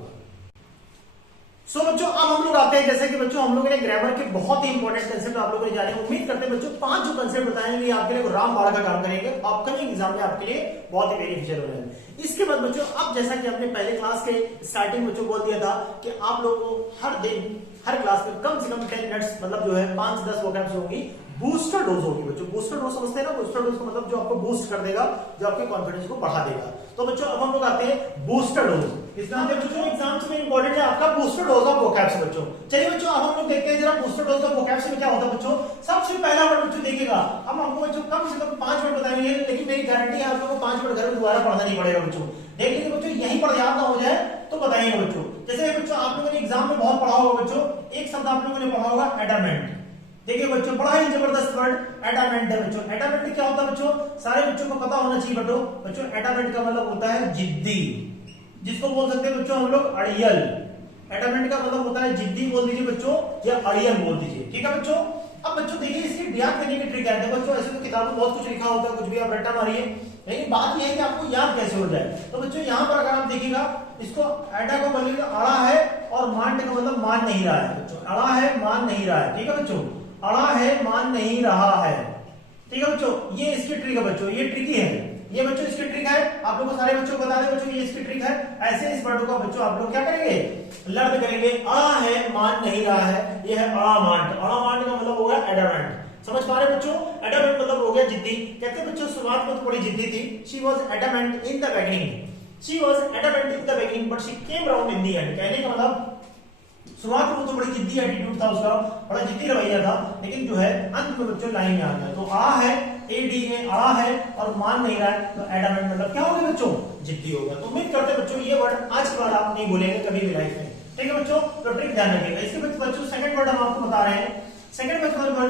सो बच्चों अब हम लोग आते हैं, जैसे कि बच्चों हम लोगों ने ग्रामर के बहुत ही इंपॉर्टेंट कंसेप्ट आप लोगों ने जाने। उम्मीद करते हैं बच्चों 5 जो कंसेप्ट बताएंगे आपके लिए रामबाण का काम करेंगे, अपकमिंग एग्जाम में आपके लिए बहुत ही बेनिफिशियल हो रहे हैं। इसके बाद बच्चों अब जैसा कि हमने पहले क्लास के स्टार्टिंग बच्चों बोल दिया था कि आप लोगों को हर दिन हर क्लास में कम से कम 10 मिनट्स मतलब जो है 5-10 वोकैब्स होंगी, बूस्टर डोज होगी बच्चों। बूस्टर डोज समझते हैं ना? बूस्टर डोज का मतलब जो आपको बूस्ट कर देगा, जो आपके कॉन्फिडेंस को बढ़ा देगा। तो बच्चों अब हम लोग आते हैं बूस्टर डोज। इसमें आते हैं बच्चों एग्जाम्स में इंपॉर्टेंट है आपका बूस्टर डोज ऑफ वोकैब्स बच्चों। चलिए बच्चों अब हम लोग देखते हैं जरा बूस्टर डोज ऑफ वोकैब्स में क्या होता है बच्चों। सबसे पहला वर्ड बच्चों देखिएगा, अब हमको बच्चों कम से कम 5 वर्ड बताएंगे, लेकिन मेरी गारंटी है आप लोगों को 5 वर्ड घर में दोबारा पढ़ना नहीं पड़ेगा बच्चों। देख लीजिए बच्चों यहीं पर याद ना हो जाए तो बताइए बच्चों। जैसे बच्चों आप लोगों ने एग्जाम में बहुत पढ़ा होगा बच्चों, एक शब्द आप लोगों ने पढ़ा होगा एडामेंट। देखिए बच्चों बड़ा ही जबरदस्त वर्ड एडामेंट है बच्चों। एडामेंट क्या होता है बच्चों? सारे बच्चों को पता होना चाहिए बच्चों। एडामेंट का मतलब होता है जिद्दी, जिसको बोल सकते हैं बच्चों हम लोग अड़ियल। एडामेंट का मतलब होता है जिद्दी बोल दीजिए बच्चों, या अड़ियल बोल दीजिए, ठीक है बच्चों। अब बच्चों देखिए इसकी याद करने की ट्रिक है बच्चों। ऐसे तो किताब में बहुत कुछ लिखा होता है, कुछ भी आप रट्टा मारिए, लेकिन बात यह है कि आपको याद कैसे हो जाए। तो बच्चों यहाँ पर अगर आप देखिएगा इसको एडा को बोलेंगे अड़ा है, और मांड का मतलब मान नहीं रहा है बच्चों। अड़ा है मान नहीं रहा है, ठीक है बच्चों। अड़ा है मान नहीं रहा है, ठीक है बच्चों। ये इसकी ट्रिक है बच्चों, ये ट्रिकी है, ये बच्चों इसकी ट्रिक है। आप लोगों को सारे बच्चों को बता दें बच्चों ये इसकी ट्रिक है। ऐसे इस वर्ड को बच्चों आप लोग क्या करेंगे? लर्न करेंगे। अड़ा है मान नहीं रहा है, ये है अड़ा मांड। अड़ा मांड का मतलब होगा एडामेंट। समझ पा रहे बच्चों? एडामेंट मतलब हो गया जिद्दी। कहते हैं बच्चों शुरुआत में तो बड़ी जिद्दी थी। She was adamant in the beginning, she was adamant in the beginning but she came round in the end. कहने का मतलब शुरुआत में तो बड़ी जिद्दी एटीट्यूड था उसका, बड़ा जिद्दी रवैया था, लेकिन जो है अंत में बच्चों लाइन में आ गया। तो आ है एडीए अड़ा है और मान नहीं रहा है, तो एडामेंट मतलब क्या होगा बच्चों? जिद्दी होगा। तो उम्मीद करते हैं बच्चों ये वर्ड आज के बाद आप नहीं भूलेंगे कभी भी लाइफ में, ठीक है बच्चों। तो ट्रिक ध्यान रखिएगा। इसके बच्चों सेकंड वर्ड हम आपको बता रहे हैं। सेकंड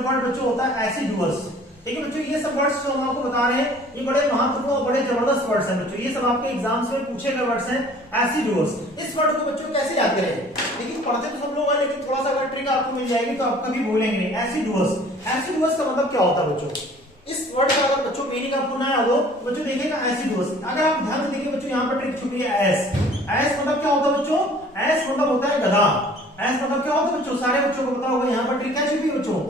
वर्ड बच्चों होता है एसिडुअस, ठीक है बच्चों। ये सब वर्ड्स जो हम आपको बता रहे हैं ये बड़े महत्वपूर्ण और बड़े जबरदस्त वर्ड्स हैं बच्चों। ये सब आपके एग्जाम्स में पूछे गए वर्ड्स हैं एसिडुअस। इस वर्ड को बच्चों कैसे याद करें? लेकिन पढ़ते तो सब लोग हैं, लेकिन थोड़ा सा अगर ट्रिक आपको मिल जाएगी तो आप कभी भूलेंगे नहीं। एसिडुअस, एसिडुअस का मतलब क्या होता है बच्चों? इस वर्ड का अगर बच्चों मीनिंग आपको ना याद हो बच्चों देखिएगा एसिडुअस। अगर आप ध्यान से देखिए बच्चों यहाँ पर ट्रिक छुपी है एस। एस मतलब क्या होता है बच्चों? एस मतलब होता है गधा। एस मतलब क्या होता है बच्चों? सारे बच्चों को पता होगा। यहाँ पर ट्रिक क्या छुपी है बच्चों?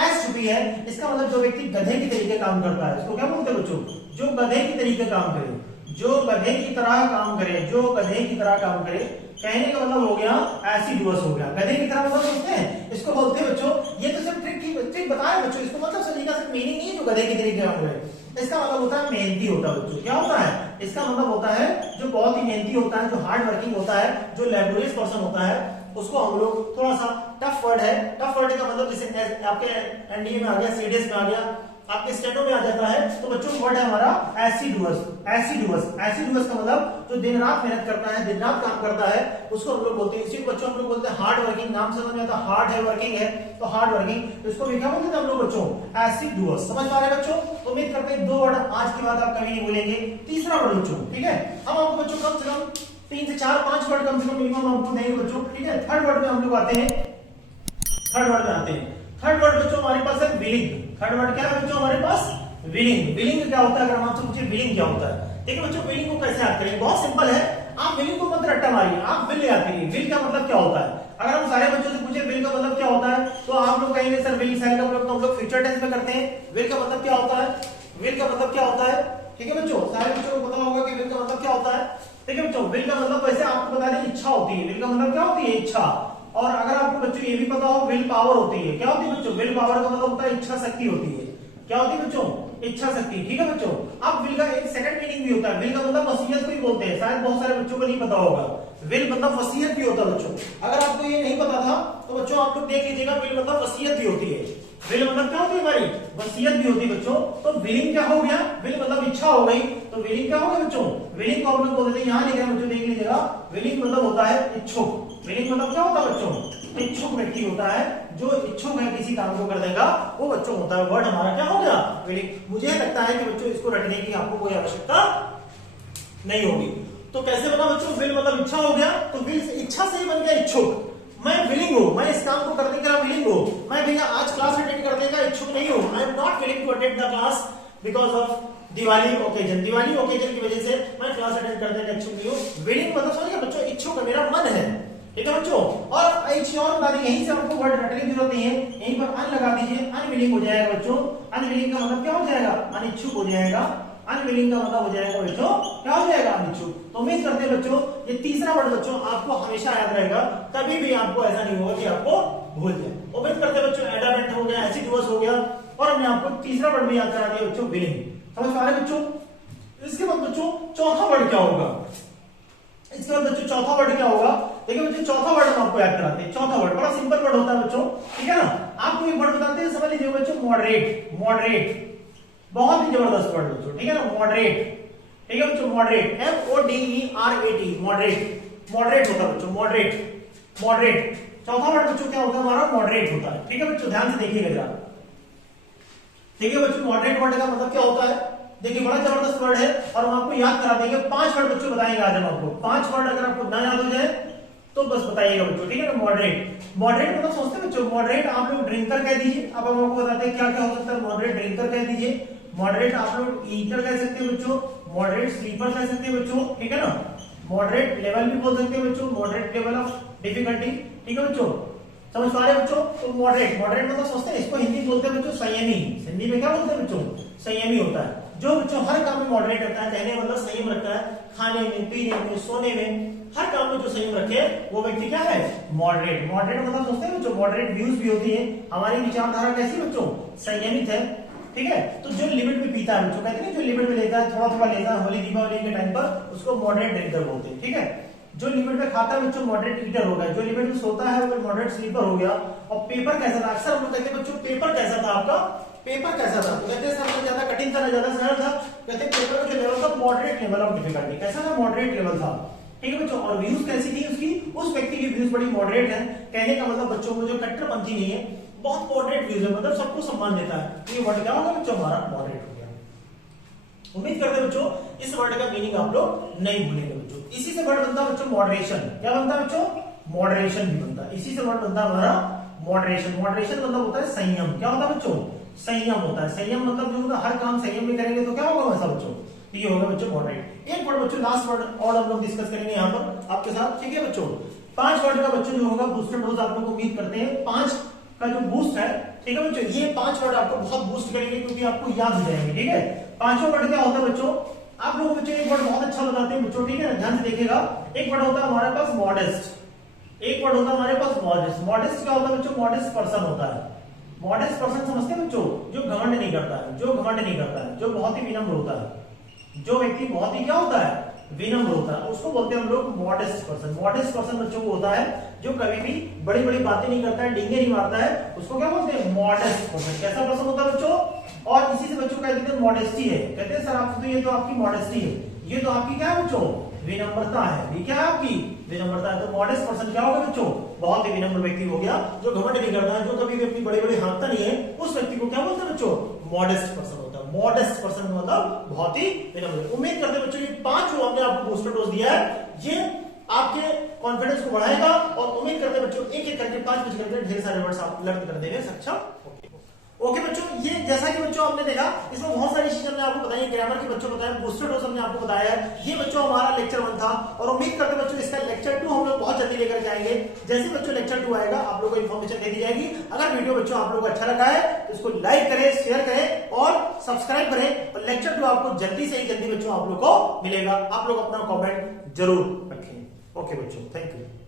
एस छुपी है। इसका मतलब जो व्यक्ति गधे की तरीके काम करता है उसको क्या बोलते हैं बच्चों? जो गधे की तरीके काम करे, जो गधे की तरह काम करे, जो गधे की तरह काम करे। कहने का मतलब हो गया एसिडुअस हो गया। गधे की तरह मतलब सोचते हैं इसको बोलते हैं बच्चों। ये तो सिर्फ ट्रिक बता रहे बच्चों, इसको मतलब समझिएगा सिर्फ मीनिंग नहीं है जो गधे की तरीके काम करे। इसका मतलब होता है मेहनती होता है बच्चों। क्या होता है? इसका मतलब होता है जो बहुत ही मेहनती होता है, जो हार्ड वर्किंग होता है, जो लेबोरियस पर्सन होता है, उसको हम लोग थोड़ा सा टफ वर्ड है। टफ वर्ड का मतलब जैसे आपके एनडीए में आ गया, सीडीएस में आ गया, आपके स्टेटों में आ जाता है, तो बच्चों वर्ड है हमारा एसिडुअस। एसिडुअस, एसिडुअस का मतलब जो दिन रात मेहनत करता है, दिन रात काम करता है, उसको हम लोग बोलते हैं। इसी को बच्चों हम लोग बोलते हैं हार्ड वर्किंग। नाम समझ में आता है, हार्ड है वर्किंग है तो हार्ड वर्किंग, तो इसको भी क्या बोलते हैं हम लोग बच्चों? एसिडुअस। समझ पा रहे हैं बच्चों? तो उम्मीद करते हैं 2 वर्ड आज के बाद आप कभी नहीं भूलेंगे। तीसरा वर्ड बच्चों, ठीक है, हम आपको बच्चों कम से कम 3 से 4-5 वर्ड कम से कम मिनिमम आपको देंगे बच्चों, ठीक है। थर्ड वर्ड में हम लोग आते हैं। थर्ड वर्ड में आते हैं। थर्ड वर्ड बच्चों हमारे पास है विलिंग। थर्ड वर्ड क्या है बच्चों हमारे पास? विलिंग। विलिंग क्या होता है? अगर हम आपसे पूछे विलिंग क्या होता है, ठीक है बच्चों। विलिंग को कैसे याद करेंगे? बहुत सिंपल है। आप विलिंग को मत रट्टा मारिए, आप विल याद करिए। विल का मतलब क्या होता है? अगर हम सारे बच्चों से पूछे विल का मतलब क्या होता है, तो आप लोग कहेंगे सर विल साइन का मतलब तो हम लोग फ्यूचर टेंस में करते हैं। विल का मतलब क्या होता है? विल का मतलब क्या होता है? ठीक है बच्चों, सारे बच्चों को पता होगा कि विल का मतलब क्या होता है, ठीक है बच्चों। विल का मतलब वैसे आपको बता दें इच्छा होती है। विल का मतलब क्या होती है? इच्छा। और अगर आपको बच्चों ये भी पता हो विल पावर होती है। क्या होती है बच्चों? विल पावर का मतलब होता है इच्छा शक्ति होती है। क्या होती है बच्चों? इच्छा शक्ति, ठीक है बच्चों। अब विल का एक सेकंड मीनिंग भी होता है। विल का मतलब वसीयत को ही बोलते हैं, शायद बहुत सारे बच्चों को नहीं पता होगा। विल मतलब वसीयत भी होता है बच्चों। अगर आपको ये नहीं पता था तो बच्चों आप लोग देख लीजिएगा, विल मतलब वसीयत भी होती है। विल मतलब क्या होती है हमारी वसीयत भी होती है बच्चों। तो विलिंग क्या हो गया, विल मतलब इच्छा हो गई, तो विलिंग क्या हो गया बच्चों, विलिंग को हम लोग बोलते हैं, यहां लिख रहे हैं बच्चों, देख लीजिएगा, विलिंग मतलब होता है इच्छुक। विलिंग मतलब क्या होता है बच्चों, इच्छुक व्यक्ति होता है, जो इच्छुक है किसी काम को कर देगा वो बच्चों होता है। वर्ड हमारा क्या हो गया, विलिंग। मुझे लगता है कि बच्चों इसको रटने की आपको कोई आवश्यकता नहीं होगी। तो कैसे बना बच्चों, विल मतलब इच्छा हो गया, तो विल से इच्छा से ही बन गया इच्छुक। मैं विलिंग हूं, मैं इस काम को करने के लिए विलिंग हूं, मैं भैया आज क्लास अटेंड करने का इच्छुक नहीं हूं, I am not willing to attend the class because of Diwali occasion. Diwali occasion की वजह से मैं क्लास अटेंड करने का इच्छुक नहीं हूं। विलिंग मतलब समझिए बच्चों, इच्छुक है, मेरा मन है, ठीक है बच्चों। और एक चीज और बता दें, यहीं से आपको वर्ड रटने की जरूरत नहीं है, यहीं पर अन लगा दीजिए, अनविलिंग हो जाएगा बच्चों। अनविलिंग का मतलब क्या हो जाएगा, अनिच्छुक हो जाएगा। अनविलिंग का मतलब हो जाएगा बच्चों, क्या हो जाएगा, अनिच्छुक। तो उम्मीद करते हैं बच्चों ये तीसरा वर्ड बच्चों आपको हमेशा याद रहेगा, कभी भी आपको ऐसा नहीं होगा कि आपको भूल जाए। उम्मीद करते हैं बच्चों एडामेंट हो गया, एसिडुअस हो गया, और हमने आपको तीसरा वर्ड भी याद करा दिया बच्चों, विलिंग। समझ पा रहे बच्चों। इसके बाद बच्चों चौथा वर्ड क्या होगा, इसके बाद बच्चों चौथा वर्ड क्या होगा, देखिए बच्चों चौथा वर्ड हम आपको याद कराते हैं। चौथा वर्ड बड़ा सिंपल वर्ड होता है बच्चों, ठीक है ना। आपको एक वर्ड बताते हैं, समझ लीजिए बच्चों, मॉडरेट। मॉडरेट बहुत ही जबरदस्त वर्ड बच्चों, ठीक है ना, मॉडरेट, ठीक है बच्चों, मॉडरेट, MODERAT, मॉडरेट। मॉडरेट होता है बच्चों, मॉडरेट, मॉडरेट। चौथा वर्ड बच्चों क्या होता है हमारा, मॉडरेट होता है, ठीक है बच्चों, ध्यान से देखिएगा जरा। ठीक है बच्चों, मॉडरेट वर्ड का मतलब क्या होता है, देखिए बड़ा जबरदस्त वर्ड है, और हम आपको याद करा देंगे। 5 वर्ड बच्चों बताएंगे आज हम आपको, 5 वर्ड अगर आपको ना याद हो जाए तो बस बताइएगा बच्चों, ठीक है ना। मॉडरेट, मॉडरेट मतलब सोचते बच्चों, मॉडरेट आप लोग ड्रिंकर कह दीजिए। अब हम आपको बताते हैं क्या क्या हो सकता है, मॉडरेट ड्रिंकर कह दीजिए, मॉडरेट आप लोग ईटर कह सकते हैं बच्चों, मॉडरेट स्लीपर कह सकते हैं बच्चों, ठीक है ना। मॉडरेट लेवल भी बोल सकते हैं बच्चों, मॉडरेट लेवल ऑफ डिफिकल्टी, ठीक है बच्चों, समझ पा रहे हैं बच्चों। तो मॉडरेट, मॉडरेट मतलब सोचते हैं, इसको हिंदी बोलते हैं बच्चों संयमी। हिंदी में क्या बोलते हैं बच्चों, संयमी होता है, जो बच्चों हर काम में मॉडरेट रहता है, कहने मतलब संयम रखता है, खाने में, पीने में, सोने में, हर काम में जो संयम रखे वो व्यक्ति क्या है, मॉडरेट। मॉडरेट मतलब सोचते हैं बच्चों, मॉडरेट व्यूज भी होती है, हमारी विचारधारा कैसी बच्चों, संयमित है, ठीक है। तो जो लिमिट में पीता है बच्चों, कहते हैं जो लिमिट में लेता है, थोड़ा थोड़ा लेता है, होली दीपावली के टाइम पर उसको मॉडरेट ड्रिंकर बोलते हैं, ठीक है। जो लिमिट में खाता है बच्चों मॉडरेट ईटर हो गया, जो लिमिट में सोता है वो मॉडरेट स्लीपर हो गया। और पेपर कैसा था, अक्सर हम लोग कहते हैं बच्चों पेपर कैसा था आपका, पेपर कैसा था, तो कहते हैं सर ज्यादा कठिन था ना ज्यादा सरल था, कहते हैं पेपर का जो लेवल था मॉडरेट लेवल ऑफ डिफिकल्टी, कैसा था, मॉडरेट लेवल था, ठीक है बच्चों। और व्यूज कैसी थी उसकी, उस व्यक्ति की व्यूज बड़ी मॉडरेट है, कहने का मतलब बच्चों को जो कट्टरपंथी नहीं है, बहुत मॉडरेट व्यूज है, मतलब सबको सम्मान देता है। तो ये वर्ड क्या होगा बच्चों हमारा, मॉडरेट हो गया। उम्मीद करते हैं बच्चों इस वर्ड का मीनिंग आप लोग नहीं भूलेंगे बच्चों। इसी से वर्ड बनता है बच्चों मॉडरेशन, क्या बनता है बच्चों, मॉडरेशन भी बनता है, इसी से वर्ड बनता है हमारा मॉडरेशन। मॉडरेशन मतलब होता है संयम, क्या होता है बच्चों, संयम होता है। संयम मतलब जो होता है हर काम संयम में करेंगे तो क्या होगा वैसा बच्चों, तो ये होगा बच्चों मॉडरेट। एक वर्ड बच्चों लास्ट वर्ड और हम लोग डिस्कस करेंगे यहाँ पर आपके साथ, ठीक है बच्चों। 5 वर्ड का बच्चों जो होगा बूस्टर डोज आप लोग उम्मीद करते हैं 5 का जो बूस्ट है, ठीक है बच्चों, ये 5 वर्ड आपको बहुत बूस्ट करेंगे क्योंकि आपको याद हो जाएंगे, ठीक है। 5वां वर्ड क्या होता है बच्चों, आप लोग बच्चों एक वर्ड बहुत अच्छा बताते हैं बच्चों, ठीक है, ध्यान से देखिएगा। एक वर्ड होता है हमारे पास मॉडेस्ट, एक वर्ड होता है हमारे पास मॉडेस्ट। मॉडेस्ट क्या होता है बच्चों, मॉडेस्ट पर्सन होता है। मॉडेस्ट पर्सन समझते हैं बच्चों, जो घमंड नहीं करता है, जो घमंड नहीं करता है, जो बहुत ही विनम्र होता है, जो व्यक्ति बहुत ही क्या होता है, विनम्र होता है, उसको बोलते हैं हम लोग मॉडेस्ट पर्सन। मॉडेस्ट पर्सन बच्चों को होता है जो कभी भी बड़ी बड़ी बातें नहीं करता है, डींगे नहीं मारता है, उसको क्या बोलते हैं, मॉडेस्ट पर्सन। कैसा पर्सन होता है बच्चों, और इसी से बच्चों कह देते हैं मॉडेस्टी है, कहते हैं सर आप तो ये तो आपकी मॉडेस्टी है, ये तो आपकी क्या है बच्चों, विनम्रता है, ये क्या है आपकी विनम्रता है। तो मॉडेस्ट पर्सन क्या होगा बच्चों, बहुत ही विनम्र व्यक्ति हो गया, जो घमंड नहीं करता है, जो कभी भी अपनी बड़ी बड़ी हाँकता नहीं है, उस व्यक्ति को क्या बोलते हैं बच्चों, मॉडेस्ट पर्सन होता है। मॉडेस्ट पर्सन मतलब बहुत ही विनम्र। उम्मीद करते हैं बच्चों ये 5 जो हमने आपको बूस्टर डोज दिया है ये आपके कॉन्फिडेंस को बढ़ाएगा, और उम्मीद करते हैं बच्चों एक एक करके 5 करके ढेर सारे वर्ड्स आप लर्न करने में सक्षम। ओके बच्चों, ये जैसा कि बच्चों आपने देखा इसमें बहुत सारी चीजें हमने आपको बताई, ग्रामर के बच्चों बताया, बूस्टर डोज हमने आपको बताया है। ये बच्चों हमारा लेक्चर 1 था, और उम्मीद करते हैं बच्चों इसका लेक्चर 2 हम लोग बहुत जल्दी लेकर जाएंगे। जैसे बच्चों लेक्चर 2 आएगा आप लोगों को इन्फॉर्मेशन दे दी जाएगी। अगर वीडियो बच्चों आप लोगों को अच्छा लगा है तो इसको लाइक करें, शेयर करें और सब्सक्राइब करें, और लेक्चर 2 आपको जल्दी से ही जल्दी बच्चों आप लोग को मिलेगा। आप लोग अपना कॉमेंट जरूर रखें। ओके बच्चों, थैंक यू।